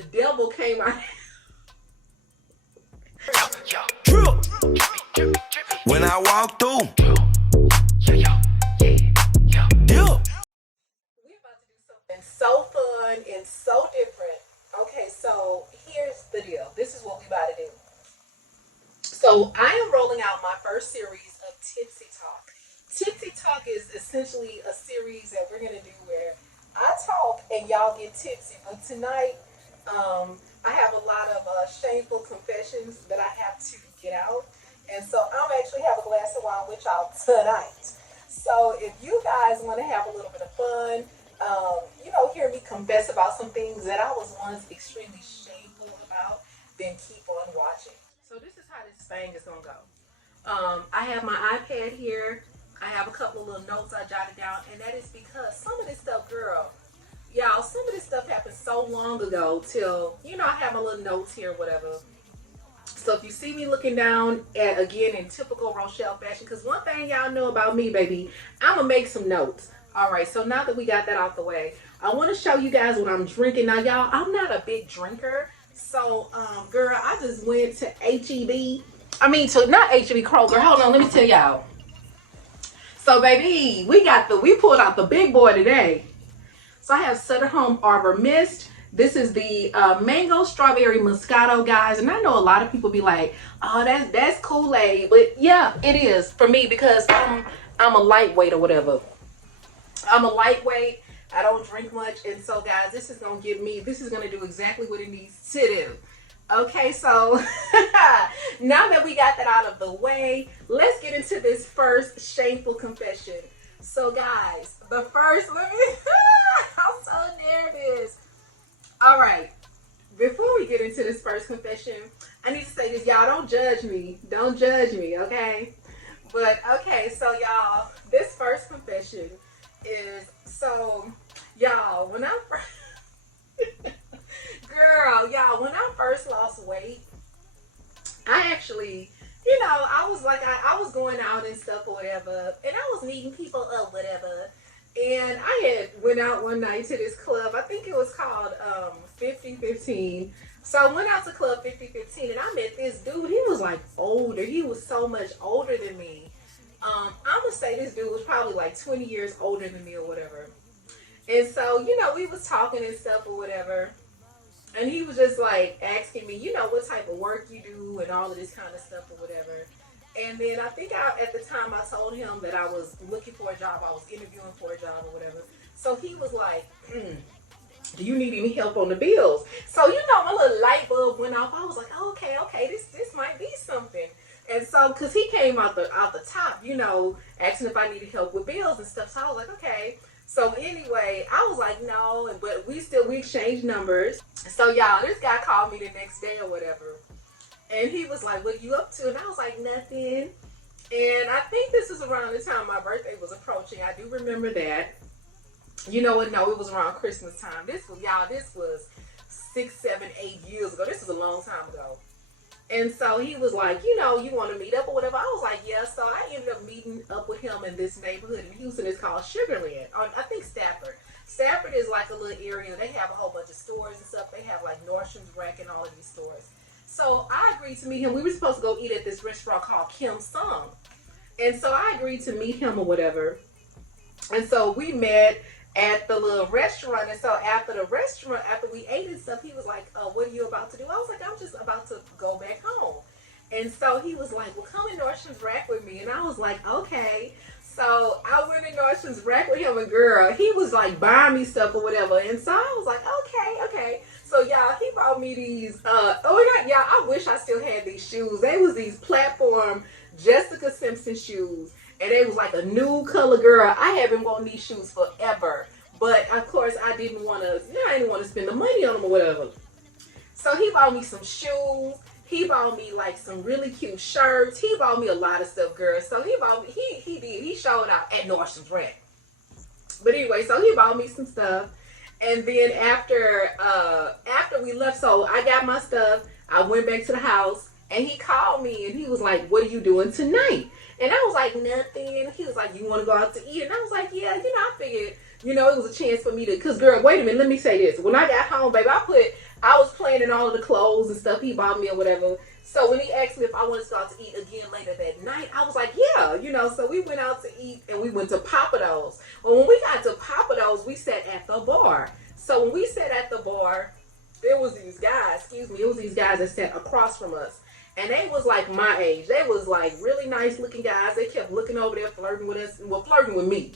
the devil came out. When I walk through, We're about to do something so fun and so different. Okay, so here's the deal. This is what we about to do. So I am rolling out my first series of Tipsy Talk. Tipsy Talk is essentially a series that we're gonna do where I talk and y'all get tipsy. But tonight, I have a lot of shameful confessions that I have to get out, and so I'm actually have a glass of wine with y'all tonight. So if you guys want to have a little bit of fun, hear me confess about some things that I was once extremely shameful about, then keep on watching. So this is how this thing is gonna go. I have my iPad here. I have a couple of little notes I jotted down, and that is because some of this stuff, girl, y'all, some of this stuff happened so long ago till, I have my little notes here, whatever. So if you see me looking down at, again, in typical Rochelle fashion, because one thing y'all know about me, baby, I'm going to make some notes. All right, so now that we got that out the way, I want to show you guys what I'm drinking. Now, y'all, I'm not a big drinker. So, girl, I just went to H-E-B. Not H-E-B, Kroger. Hold on, let me tell y'all. So, baby, we pulled out the big boy today. So I have Sutter Home Arbor Mist. This is the mango strawberry moscato, guys. And I know a lot of people be like, oh, that's Kool-Aid. But yeah, it is for me because I'm a lightweight or whatever. I'm a lightweight. I don't drink much. And so, guys, this is going to do exactly what it needs to do. Okay, so now that we got that out of the way, let's get into this first shameful confession. So, guys, I'm so nervous. All right, before we get into this first confession, I need to say this. Y'all, don't judge me. Don't judge me, okay? But, okay, so, y'all, this first confession is, y'all, when I when I first lost weight, I actually, I was going out and stuff or whatever, and I was meeting people up, whatever. And I had went out one night to this club. I think it was called 5015. So I went out to Club 5015 and I met this dude. He was like older. He was so much older than me. I'm gonna say this dude was probably like 20 years older than me or whatever. And so, we was talking and stuff or whatever. And he was just like asking me, what type of work you do and all of this kind of stuff or whatever. And then I think at the time I told him that I was looking for a job. I was interviewing for a job or whatever. So he was like, do you need any help on the bills? So, my little light bulb went off. I was like, oh, okay, this might be something. And so, because he came out the top, asking if I needed help with bills and stuff. So I was like, okay. So anyway, I was like, no, but we exchanged numbers. So y'all, this guy called me the next day or whatever. And he was like, what are you up to? And I was like, nothing. And I think this was around the time my birthday was approaching. I do remember that. You know what? No, it was around Christmas time. This was 6, 7, 8 years ago. This was a long time ago. And so he was like, you want to meet up or whatever. I was like, yeah. So I ended up meeting up with him in this neighborhood in Houston. It's called Sugarland. I think Stafford. Stafford is like a little area. They have a whole bunch of stores and stuff. They have like Nordstrom's Rack and all of these stores. So I agreed to meet him. We were supposed to go eat at this restaurant called Kim Sung. And so I agreed to meet him or whatever. And so we met at the little restaurant. And so after we ate and stuff, he was like, what are you about to do? I was like, I'm just about to go back home. And so he was like, well, come in Nordstrom's Rack with me. And I was like, okay. So I went in Nordstrom's Rack with him, and girl, he was like buying me stuff or whatever. And so I was like, okay. So y'all, he bought me these, I wish I still had these shoes. They was these platform Jessica Simpson shoes. And they was like a new color, girl. I have been wanting these shoes forever. But, of course, I didn't want to spend the money on them or whatever. So he bought me some shoes. He bought me, like, some really cute shirts. He bought me a lot of stuff, girl. So he showed out at Nordstrom's Rack. But anyway, so he bought me some stuff. And then after we left, so I got my stuff. I went back to the house. And he called me and he was like, what are you doing tonight? And I was like, nothing. He was like, you want to go out to eat? And I was like, yeah, I figured, it was a chance for me to, because girl, wait a minute, let me say this. When I got home, baby, I was planning all of the clothes and stuff he bought me or whatever. So when he asked me if I wanted to go out to eat again later that night, I was like, yeah, you know. So we went out to eat and we went to Papados. Well, when we got to Papados, we sat at the bar. So when we sat at the bar, it was these guys that sat across from us. And they was like my age. They was like really nice looking guys. They kept looking over there, flirting with us. Well, flirting with me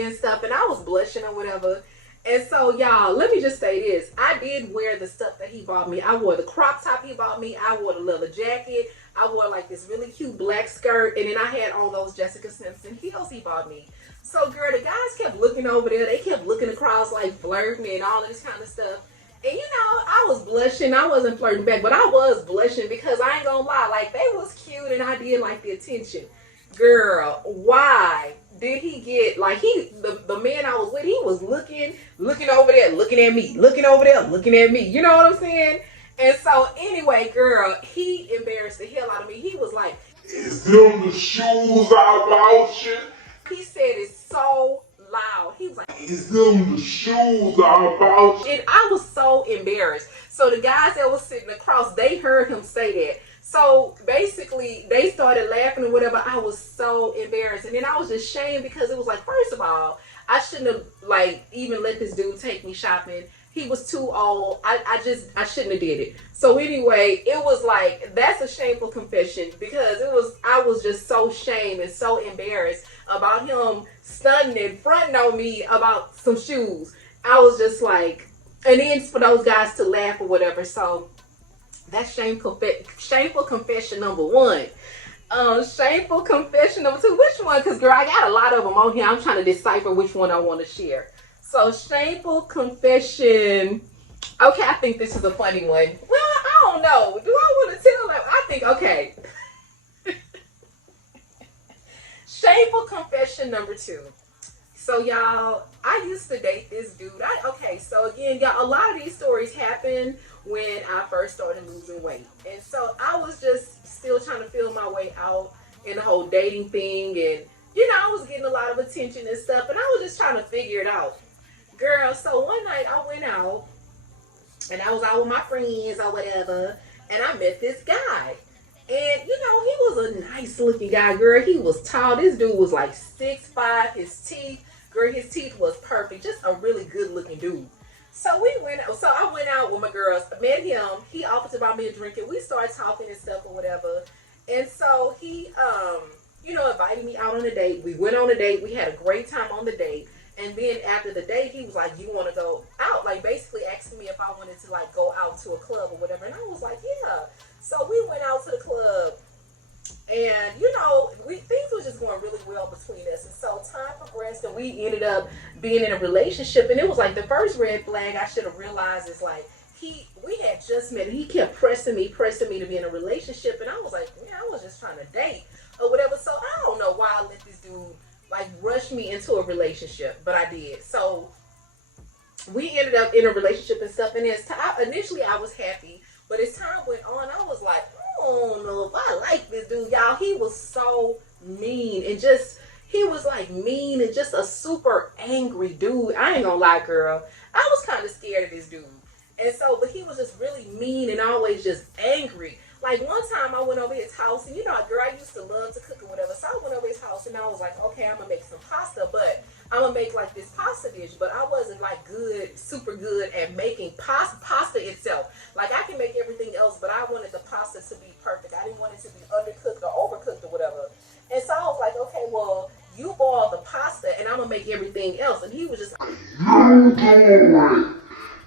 and stuff. And I was blushing or whatever. And so, y'all, let me just say this. I did wear the stuff that he bought me. I wore the crop top he bought me. I wore the leather jacket. I wore like this really cute black skirt. And then I had on those Jessica Simpson heels he bought me. So, girl, the guys kept looking over there. They kept looking across like flirting and all of this kind of stuff. And, you know, I was blushing. I wasn't flirting back, but I was blushing because I ain't gonna lie. Like, they was cute and I did like the attention. Girl, why did he get, like, the man I was with, he was looking over there, looking at me, looking over there, looking at me. You know what I'm saying? And so, anyway, girl, he embarrassed the hell out of me. He was like, "Is them the shoes I bought you?" He said it so loud. He was like, "Is them the shoes I bought you?" and I was so embarrassed. So the guys that was sitting across, they heard him say that. So basically, they started laughing or whatever. I was so embarrassed. And then I was just shamed because it was like, first of all, I shouldn't have like even let this dude take me shopping. He was too old. I shouldn't have did it. So anyway, it was like, that's a shameful confession because I was just so shamed and so embarrassed about him stunting and fronting on me about some shoes. I was just like, and then for those guys to laugh or whatever. So that's shameful confession number one. Shameful confession number two. Which one? Because, girl, I got a lot of them on here. I'm trying to decipher which one I want to share. So, shameful confession. Okay, I think this is a funny one. Well, I don't know. Do I want to tell them? I think, okay. Shameful confession number two. So, y'all, I used to date this dude. So again, y'all, a lot of these stories happened when I first started losing weight. And so I was just still trying to feel my way out in the whole dating thing. And, you know, I was getting a lot of attention and stuff. And I was just trying to figure it out. Girl, so one night I went out. And I was out with my friends or whatever. And I met this guy. And, you know, he was a nice looking guy, girl. He was tall. This dude was like 6'5". His teeth was perfect. Just a really good looking dude. So I went out with my girls, met him. He offered to buy me a drink and we started talking and stuff or whatever. And so he, invited me out on a date. We went on a date. We had a great time on the date. And then after the date, he was like, "You want to go out?" Like basically asking me if I wanted to like go out to a club or whatever. And I was like, yeah. So we went out to the club. And, you know, things were just going really well between us. And so time progressed and we ended up being in a relationship. And it was like the first red flag I should have realized is like, we had just met and he kept pressing me to be in a relationship. And I was like, man, I was just trying to date or whatever. So I don't know why I let this dude like rush me into a relationship, but I did. So we ended up in a relationship and stuff. And initially I was happy. But as time went on, I was like, I don't know if I like this dude, y'all. He was so mean and he was like mean and just a super angry dude. I ain't gonna lie, girl. I was kind of scared of this dude. And so, but he was just really mean and always just angry. Like one time I went over his house and, you know, girl, I used to love to cook or whatever. So I went over his house and I was like, okay, I'm gonna make some pasta, but I'm gonna make like this pasta dish, but I wasn't like super good at making pasta itself. Like I can make everything else, but I wanted the pasta to be perfect. I didn't want it to be undercooked or overcooked or whatever. And so I was like, okay, well, you boil the pasta and I'm gonna make everything else. And he was just, girl,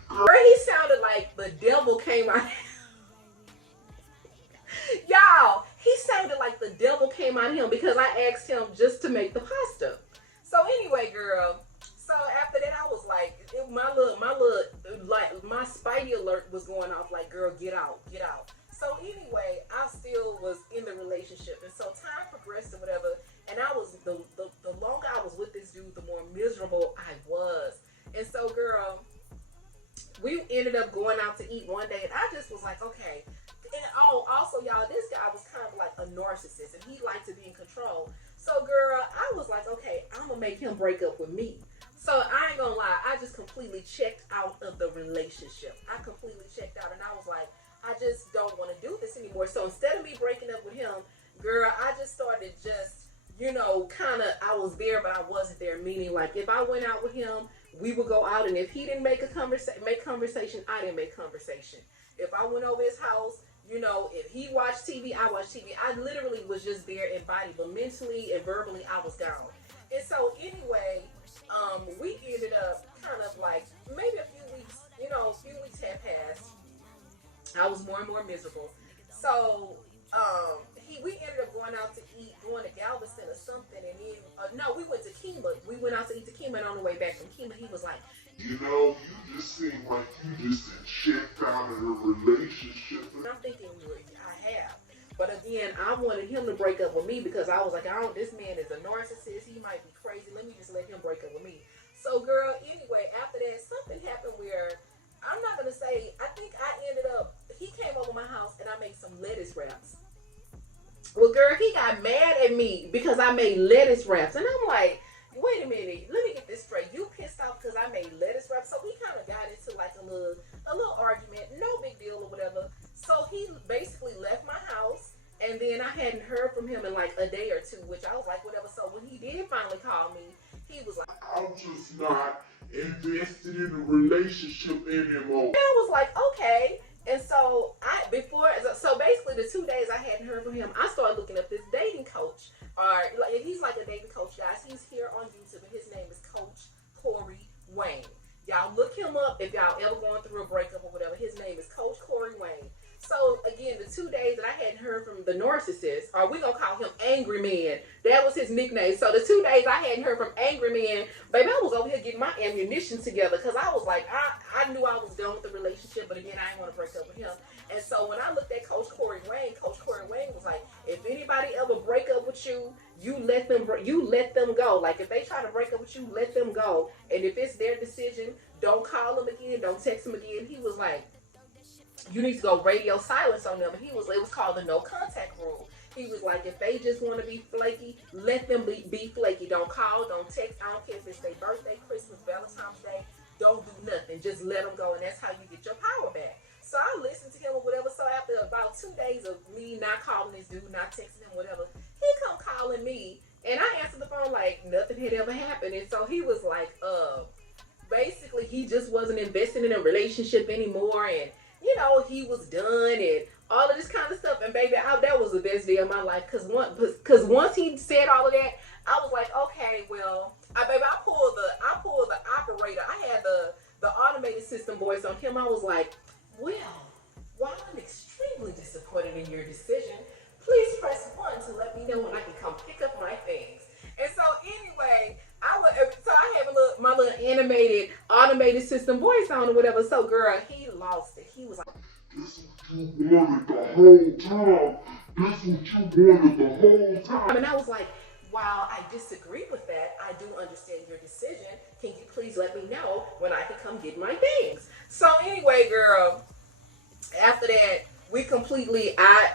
he sounded like the devil came out. Y'all, he sounded like the devil came out of him because I asked him just to make the pasta. So anyway, girl, so after that I was like, my spidey alert was going off like, girl, get out. So anyway, I still was in the relationship. And so time progressed or whatever. And I was, the longer I was with this dude, the more miserable I was. And so, girl, we ended up going out to eat one day. And I just was like, okay. And also, y'all, this guy was kind of like a narcissist. And he liked to be in control. So, girl, I was like, okay, I'm going to make him break up with me. So So I ain't gonna lie, I just completely checked out of the relationship. I completely checked out, and I was like, I just don't want to do this anymore. So instead of me breaking up with him, girl, I just started kind of, I was there, but I wasn't there. Meaning, like, if I went out with him, we would go out, and if he didn't make conversation, I didn't make conversation. If I went over his house, if he watched TV, I watched TV. I literally was just there in body, but mentally and verbally, I was gone. And so anyway, we ended up kind of like maybe a few weeks had passed. I was more and more miserable. So we ended up going out to eat, going to Galveston or something, and then no, we went to Kima. We went out to eat to Kima, and on the way back from Kima, he was like, you just seem like you just checked out of a relationship. And I'm thinking, I have. But again, I wanted him to break up with me because I was like, this man is a narcissist. He might be crazy. Let me just let him break up with me. So, girl, anyway, after that, something happened where, I'm not going to say, I think he came over my house and I made some lettuce wraps. Well, girl, he got mad at me because I made lettuce wraps. And I'm like, wait a minute, let me get this straight. You pissed off because I made lettuce wraps? So we kind of got into like a little argument. No big deal or whatever. So he basically left my house. And then I hadn't heard from him in like a day or two, which I was like, whatever. So when he did finally call me, he was like, I'm just not invested in a relationship anymore. And I was like, okay. And so basically the 2 days I hadn't heard from him, I started looking up this dating coach. He's like a dating coach, guys. He's here on YouTube, and his name is Coach Corey Wayne. Y'all look him up if y'all ever going through a breakup or whatever. His name is Coach Corey Wayne. So again, the 2 days that I hadn't heard from the narcissist, or we gonna call him Angry Man. That was his nickname. So the 2 days I hadn't heard from Angry Man, baby, I was over here getting my ammunition together because I was like, I knew I was done with the relationship, but again, I didn't want to break up with him. And so when I looked at Coach Corey Wayne was like, if anybody ever break up with you, you let them go. Like, if they try to break up with you, let them go. And if it's their decision, don't call them again, don't text them again. He was like, you need to go radio silence on them. And it was called the no contact rule. He was like, if they just want to be flaky, let them be flaky. Don't call, don't text. I don't care if it's their birthday, Christmas, Valentine's Day. Don't do nothing. Just let them go. And that's how you get your power back. So I listened to him or whatever. So after about 2 days of me not calling this dude, not texting him, whatever, he come calling me. And I answered the phone like nothing had ever happened. And so he was like, basically he just wasn't investing in a relationship anymore. And he was done and all of this kind of stuff. And baby, that was the best day of my life. Cause once he said all of that, I was like, okay, well, I pulled the operator. I had the automated system voice on him. I was like, well, while I'm extremely disappointed in your decision, please press 1 to let me know when I can come pick up my things. And so anyway, I have my little animated automated system voice on or whatever. So girl, he lost it. He was like, this is what you wanted the whole time. This is what you wanted the whole time. And I was like, while I disagree with that, I do understand your decision. Can you please let me know when I can come get my things? So anyway, girl, after that,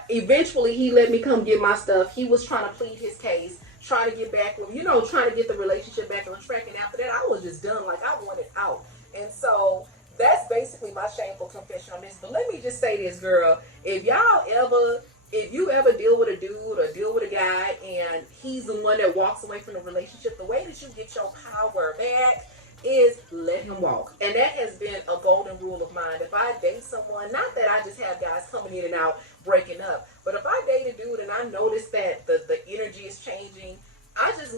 eventually he let me come get my stuff. He was trying to plead his case, trying to get back with, trying to get the relationship back on track. And after that, I was just done. Like, I wanted out. And so that's basically my shameful confession on this. But let me just say this, girl. If you ever deal with a dude or deal with a guy and he's the one that walks away from the relationship, the way that you get your power back is let him walk. And that has been a golden rule of mine. If I date someone, not that I just have guys coming in and out breaking up, but if I date a dude and I notice that the energy is changing, I just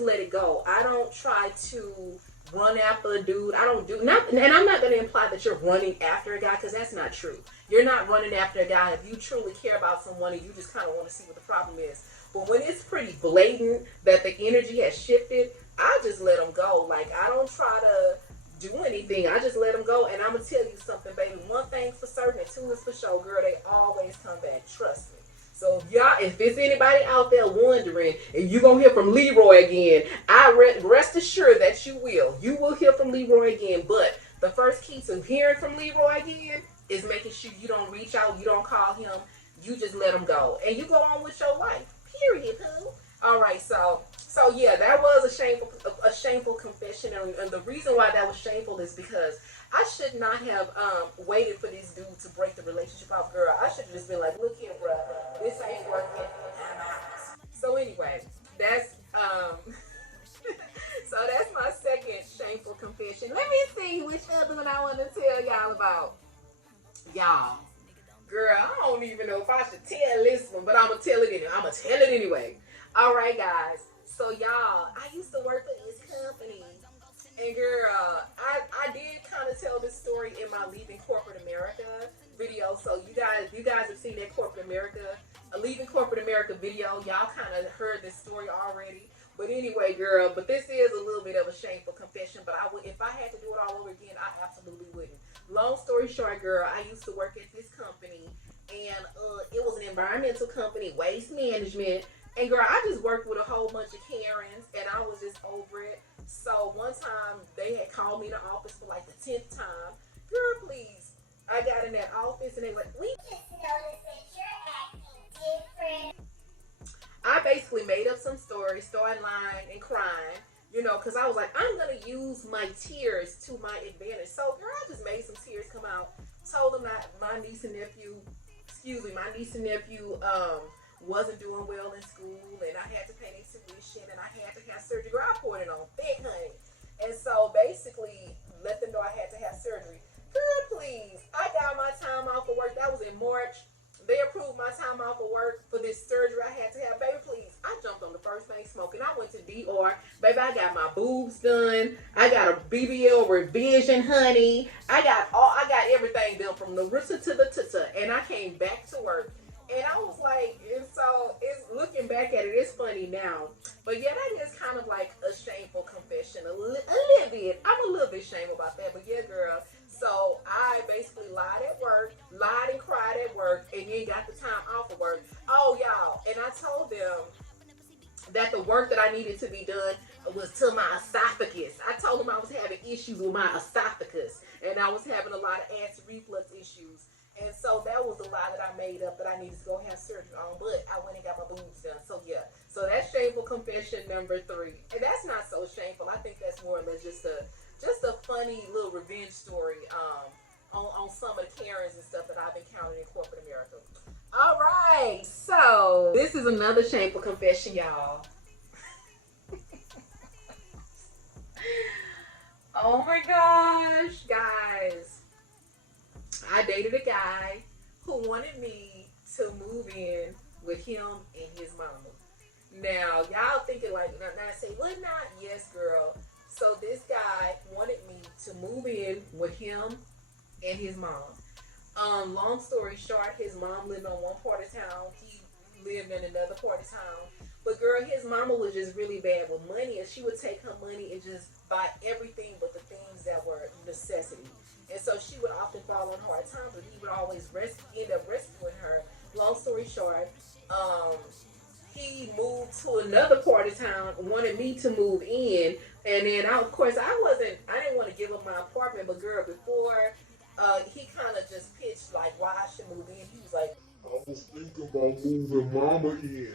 let it go. I don't try to run after a dude. And I'm not going to imply that you're running after a guy, because that's not true. You're not running after a guy if you truly care about someone and you just kind of want to see what the problem is. But when it's pretty blatant that the energy has shifted, I just let them go. Like, I don't try to do anything. I just let them go. And I'm going to tell you something, baby. One thing's for certain and two is for sure, girl. They always come back. Trust me. So if there's anybody out there wondering, and you're going to hear from Leroy again, rest assured that you will. You will hear from Leroy again. But the first key to hearing from Leroy again is making sure you don't reach out, you don't call him, you just let him go. And you go on with your life. Period, poo. All right, so So yeah, that was a shameful confession, and the reason why that was shameful is because I should not have waited for this dude to break the relationship off, girl. I should have just been like, look here, bro, this ain't working. I'm out. So anyway, that's so that's my second shameful confession. Let me see which other one I want to tell y'all about. Y'all, girl, I don't even know if I should tell this one, but I'm gonna tell it anyway. I'm gonna tell it anyway. All right, guys. So y'all, I used to work for this company, and girl, I did kind of tell this story in my Leaving Corporate America video. So you guys have seen that Corporate America, a Leaving Corporate America video. Y'all kind of heard this story already. But anyway, girl, but this is a little bit of a shameful confession. But I would, if I had to do it all over again, I absolutely wouldn't. Long story short, girl, I used to work at this company, and it was an environmental company, waste management. And girl, I just worked with a whole bunch of Karens, and I was just over it. So one time they had called me to the office for like the 10th time. Girl, please. I got in that office and they were like, we just noticed that you're acting different. I basically made up some stories, started lying and crying, you know, because I was like, I'm going to use my tears to my advantage. So girl, I just made some tears come out. Told them that my niece and nephew wasn't doing well in school, and I had to pay their tuition, and I had to have surgery. Girl, I poured it on thick, honey. And so basically, let them know I had to have surgery. Girl, please. I got my time off of work. That was in March. They approved my time off of work for this surgery I had to have. Baby, please. I jumped on the first thing smoking. I went to DR. Baby, I got my boobs done. I got a BBL revision, honey. I got everything done from the rooster to the tuta. And I came back to work. And I was like, and so it's looking back at it, it's funny now. But yeah, that is kind of like a shameful confession. A little bit. I'm a little bit shameful about that. But yeah, girl. So I basically lied at work, lied and cried at work, and then got the time off of work. Oh, y'all. And I told them that the work that I needed to be done was to my esophagus. I told them I was having issues with my esophagus. And I was having a lot of acid reflux issues. And so that was a lie that I made up that I needed to go have surgery on. But I went and got my boobs done. So yeah. So that's shameful confession number 3. And that's not so shameful. I think that's more or less just a funny little revenge story on some of the Karens and stuff that I've encountered in corporate America. All right. So this is another shameful confession, y'all. Oh my gosh, guys. I dated a guy who wanted me to move in with him and his mama. Now, y'all thinking like, now I say, what not? Yes, girl. So this guy wanted me to move in with him and his mom. Long story short, his mom lived on one part of town. He lived in another part of town. But girl, his mama was just really bad with money, and she would take her money and just buy everything but the things that were necessity. And so she would often fall on hard times, but he would always end up rescuing her. Long story short, he moved to another part of town, wanted me to move in, and then of course I didn't want to give up my apartment, but girl, before he kind of just pitched like why I should move in, he was like, I was thinking about moving mama in.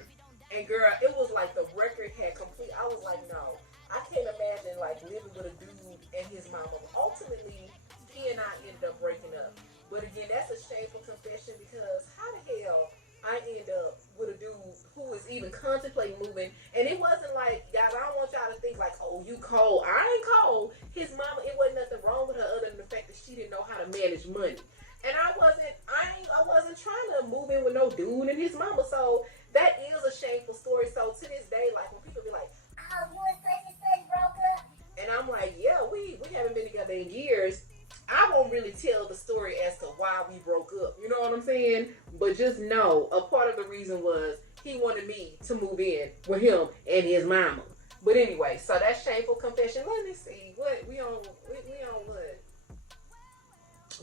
and girl, it was like the record had complete. I was like, no, I can't imagine like living with a dude and his mama. Ultimately, he and I ended up breaking up. But again, that's a shameful confession because how the hell I end up with a dude who is even contemplating moving? And it wasn't like, guys, I don't want y'all to think like, oh, you cold. I ain't cold. His mama, it wasn't nothing wrong with her other than the fact that she didn't know how to manage money. And I wasn't trying to move in with no dude and his mama. So that is a shameful story. So to this day, like when people be like, oh, you and such and such broke up, and I'm like, yeah, we haven't been together in years. I won't really tell the story as to why we broke up. You know what I'm saying? But just know a part of the reason was he wanted me to move in with him and his mama. But anyway, so that's shameful confession. Let me see what we on what?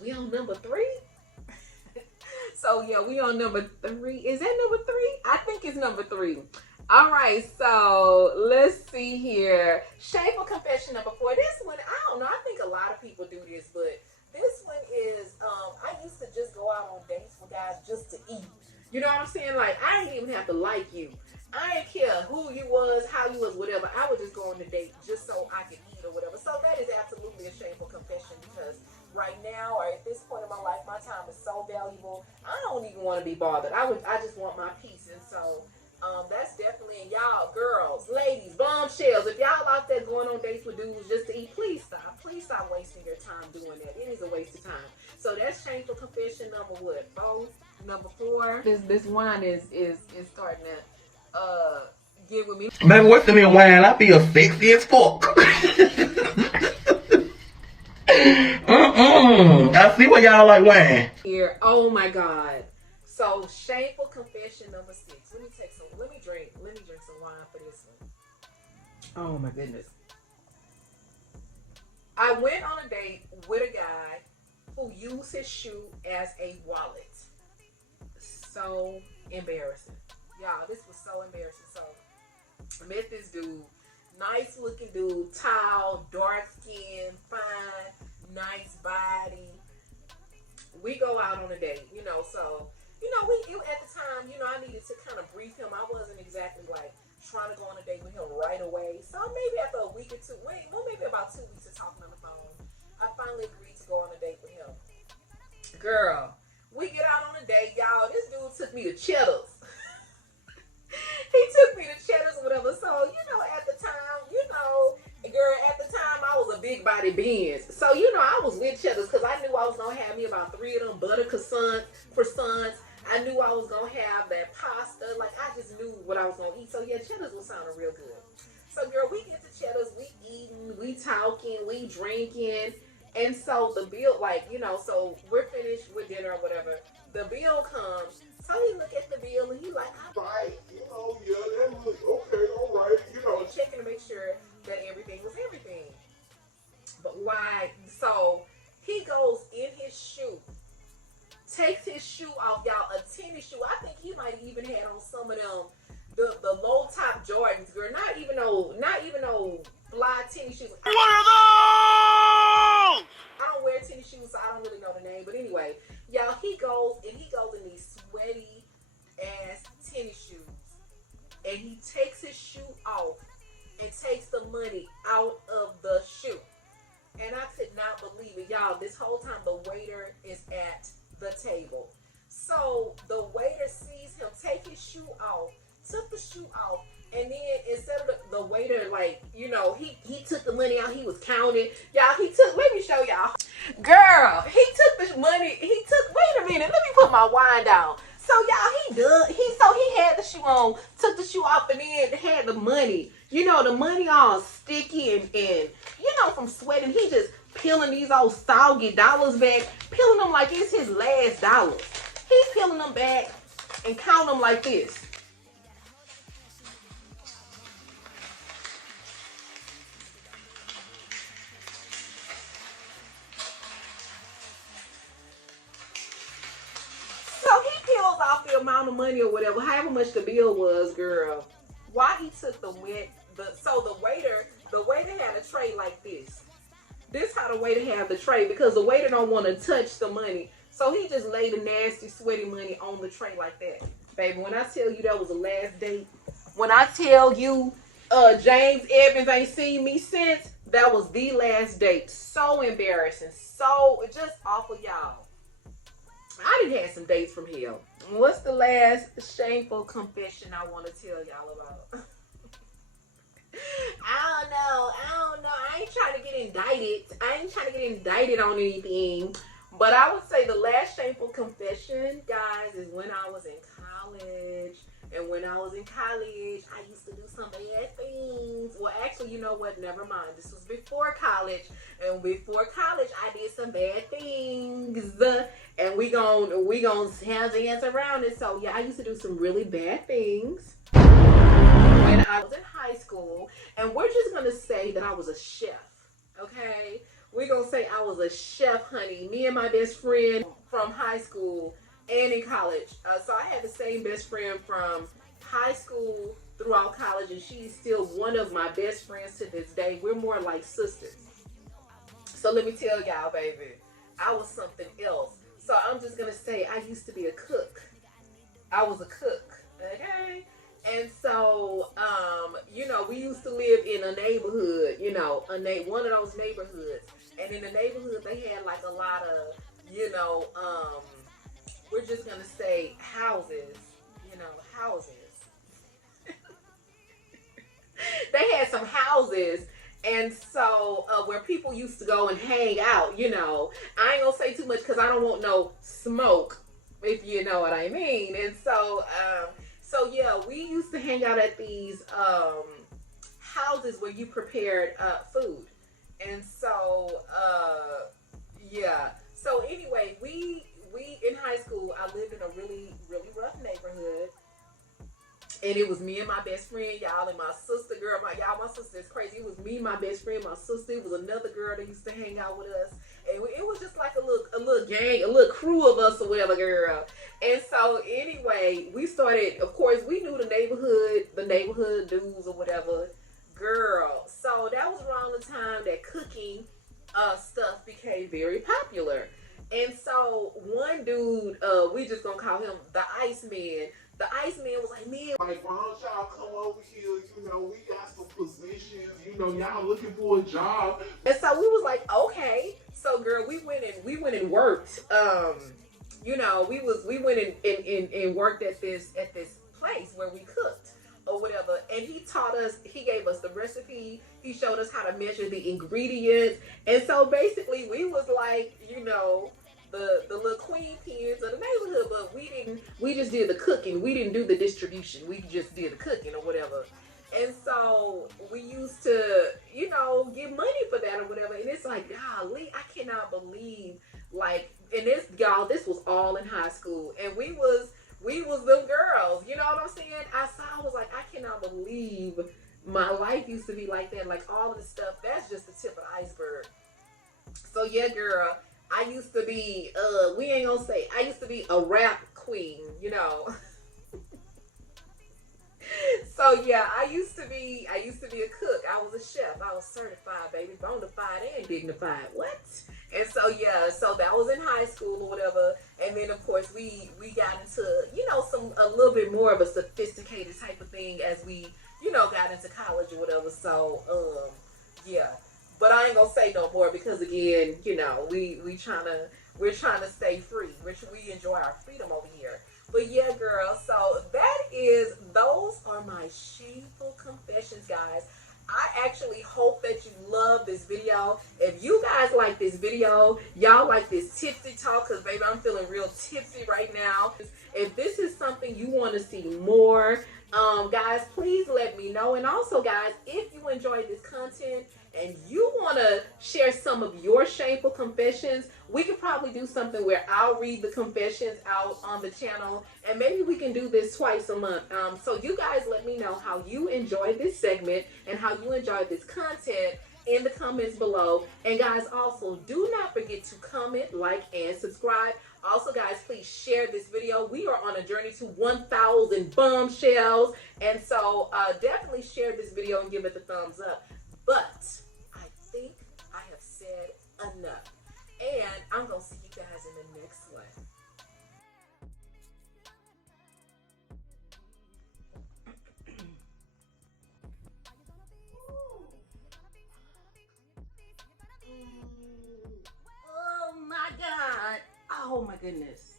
We on number 3? So yeah, we on number 3. Is that number 3? I think it's number 3. All right, so let's see here. Shameful confession number 4. This one, I don't know. I think a lot of people do this, but this one is, I used to just go out on dates with guys just to eat. You know what I'm saying? Like, I didn't even have to like you. I didn't care who you was, how you was, whatever. I would just go on a date just so I could eat or whatever. So that is absolutely a shameful confession because right now or at this point in my life, my time is so valuable. I don't even want to be bothered. I just want my peace. And so that's definitely, and y'all, girls, ladies, bombshells, if y'all out there going on dates with dudes just to eat, please stop. Please stop wasting your time doing that. It is a waste of time. So that's shameful confession number what? 4? Number 4. This wine is starting to get with me. Baby, what's in your wine? I feel sexy as fuck. I see why y'all like wine. Here, oh my God. So shameful confession number 6. Let me drink some wine for this one. Oh my goodness. I went on a date with a guy who used his shoe as a wallet. So embarrassing. Y'all, this was so embarrassing. So I met this dude, nice looking dude, tall, dark skin, fine, nice body. We go out on a date, so at the time, I needed to kind of brief him. I wasn't exactly like trying to go on a date with him right away. So maybe after a week or two, maybe about 2 weeks of talking on the phone, I finally agreed to go on a date with him. Girl, we get out on a date, y'all. This dude took me to Cheddar's. He took me to Cheddar's or whatever. So, at the time, girl, at the time I was a big body Benz. So, I was with Cheddar's because I knew I was going to have me about 3 of them butter croissants. I knew I was going to have that pasta. Like, I just knew what I was going to eat. So, yeah, Cheddar's was sounding real good. So, girl, we get to Cheddar's. We eating, we talking, we drinking. And so, the bill, so we're finished with dinner or whatever. The bill comes. So, he look at the bill and he like, Right, yeah, that looks okay, all right, checking to make sure that everything was everything. But why? So he goes in his shoe, takes his shoe off, y'all, a tennis shoe. I think he might even had on some of them, the low top Jordans, girl. Not even no fly tennis shoes. What are those? I don't wear tennis shoes, so I don't really know the name. But anyway, y'all, he goes in these sweaty ass tennis shoes. And he takes his shoe off and takes the money out of the shoe. And I could not believe it. Y'all, this whole time the waiter is at the table. So the waiter sees him take his shoe off, took the shoe off, and then instead of the waiter, he took the money out, he was counting. Y'all, let me show y'all. Girl, he took the money, wait a minute, let me put my wine down. So y'all, he had the shoe on, took the shoe off, and then had the money. The money all sticky and from sweating, he just peeling these old soggy dollars back, peeling them like it's his last dollars. He's peeling them back and count them like this. Off the amount of money or whatever, however much the bill was, girl. Why he took the waiter had a tray like this. This how the waiter had the tray because the waiter don't want to touch the money. So he just laid the nasty, sweaty money on the tray like that. Baby, when I tell you that was the last date, when I tell you James Evans ain't seen me since, that was the last date. So embarrassing. So just awful, y'all. I done had some dates from hell. What's the last shameful confession I want to tell y'all about? I don't know. I ain't trying to get indicted on anything. But I would say the last shameful confession, guys, is when I was in college. And when I was in college, I used to do some bad things. Well, actually, you know what? Never mind. This was before college. And before college, I did some bad things. And we gon' have to answer around it. So, yeah, I used to do some really bad things when I was in high school. And we're just going to say that I was a chef. Okay? We're going to say I was a chef, honey. Me and my best friend from high school and in college. So I had the same best friend from high school throughout college, and she's still one of my best friends to this day. We're more like sisters. So let me tell y'all, baby, I was something else. So I'm just going to say I used to be a cook. I was a cook, okay? And so, you know, we used to live in a neighborhood, you know, one of those neighborhoods. And in the neighborhood, they had like a lot of, you know, we're just going to say houses, you know, houses. They had some houses. And so, where people used to go and hang out, you know, I ain't gonna say too much because I don't want no smoke, if you know what I mean. And so, so yeah, we used to hang out at these houses where you prepared food. And so, yeah. So anyway, we in high school, I lived in a really rough neighborhood. And it was me and my best friend, y'all, and my sister, girl. My sister is crazy. It was me, my best friend, my sister. It was another girl that used to hang out with us, and it was just like a little gang, a little crew of us or whatever, girl. And so anyway, we started. Of course, we knew the neighborhood dudes or whatever, girl. So that was around the time that cooking stuff became very popular. And so one dude, we just gonna call him the Iceman. The Iceman was like, man, Like, why don't y'all come over here? You know, we got some positions. You know, y'all looking for a job. and so we was like, okay. So girl, we went and worked. You know, we went and worked at this place where we cooked or whatever. And he taught us, he gave us the recipe, he showed us how to measure the ingredients. And so basically we was like, you know, the little queen pins of the neighborhood, but we just did the cooking. We didn't do the distribution. We just did the cooking or whatever. And so we used to, you know, get money for that or whatever. And it's like, golly, I cannot believe, like, and this, y'all, this was all in high school. And we was them girls, you know what I'm saying? I was like, I cannot believe my life used to be like that. Like all of the stuff, that's just the tip of the iceberg. So yeah, girl, I used to be, we ain't gonna say, I used to be a rap queen, you know. So yeah, I used to be a cook. I was a chef. I was certified, baby, bona fide and dignified. What? And so yeah, so that was in high school or whatever. And then of course we got into, you know, a little bit more of a sophisticated type of thing as we, you know, got into college or whatever. So yeah. But I ain't gonna say no more because again, you know, we're trying to stay free. We enjoy our freedom over here. But yeah, girl, so those are my shameful confessions, guys. I actually hope that you love this video. If you guys like this video, y'all like this tipsy talk, because baby, I'm feeling real tipsy right now. If this is something you want to see more, guys, please let me know. And also, guys, if you enjoyed this content and you want to share some of your shameful confessions, we could probably do something where I'll read the confessions out on the channel, and maybe we can do this twice a month. So you guys let me know how you enjoyed this segment and how you enjoyed this content in the comments below. And guys, also do not forget to comment, like, and subscribe. Also, guys, please share this video. We are on a journey to 1,000 bombshells, and so definitely share this video and give it the thumbs up. But I think I have said enough, and I'm gonna see you guys in the next one. Oh my God. Oh my goodness.